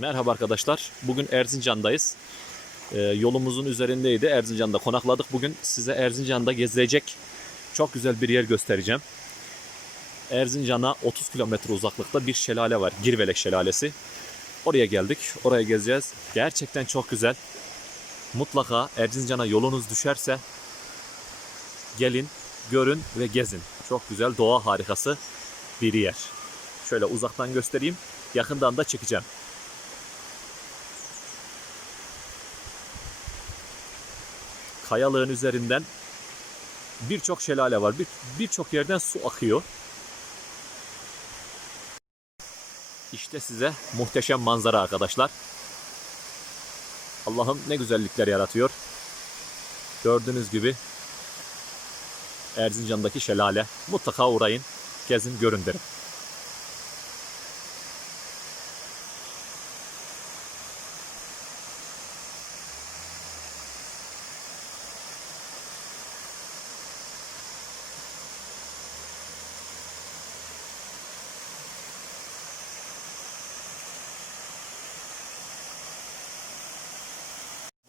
Merhaba arkadaşlar. Bugün Erzincan'dayız. Ee, yolumuzun üzerindeydi. Erzincan'da konakladık. Bugün size Erzincan'da gezilecek çok güzel bir yer göstereceğim. Erzincan'a 30 kilometre uzaklıkta bir şelale var. Girvelek Şelalesi. Oraya geldik. Oraya gezeceğiz. Gerçekten çok güzel. Mutlaka Erzincan'a yolunuz düşerse gelin, görün ve gezin. Çok güzel doğa harikası bir yer. Şöyle uzaktan göstereyim. Yakından da çekeceğim. Kayalığın üzerinden birçok şelale var. Bir birçok yerden su akıyor. İşte size muhteşem manzara arkadaşlar. Allah'ım ne güzellikler yaratıyor. Gördüğünüz gibi Erzincan'daki şelale. Mutlaka uğrayın, gezin, görün derim.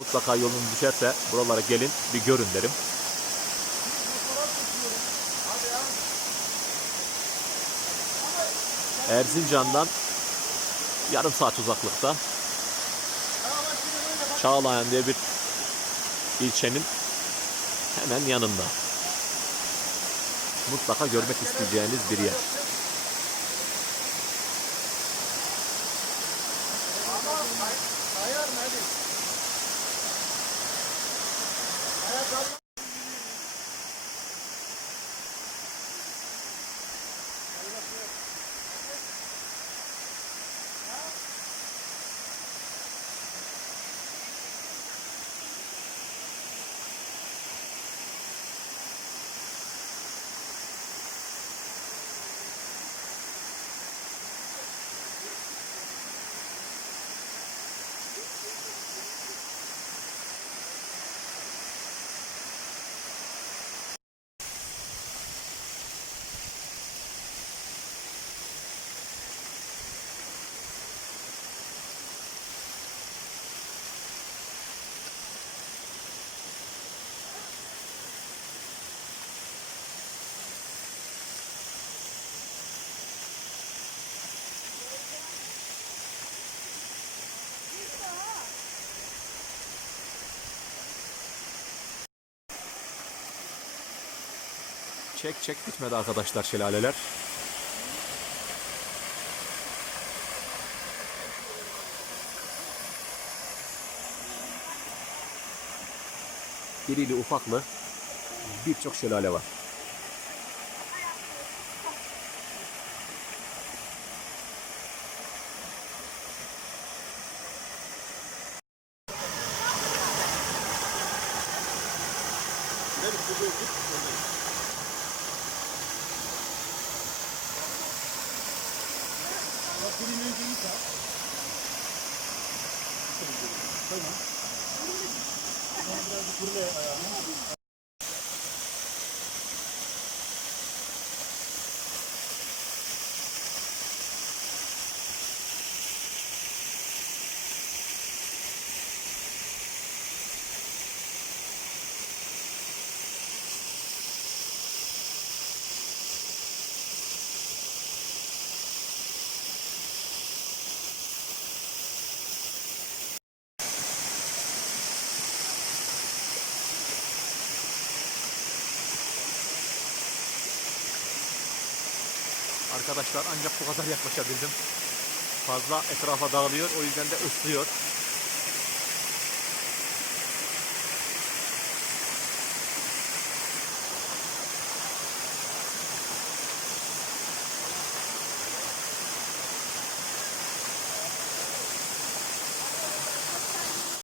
Mutlaka yolunuz düşerse buralara gelin bir görün derim. Erzincan'dan yarım saat uzaklıkta Çağlayan diye bir ilçenin hemen yanında. Mutlaka görmek isteyeceğiniz bir yer. Come on. Çek çek bitmedi arkadaşlar şelaleler. İrili ufaklı birçok şelale var. Senin önce ilk al. Tamam. Sonra biraz kurula ayağını. Arkadaşlar ancak bu kadar yaklaşabildim. Fazla etrafa dağılıyor o yüzden de ıslıyor.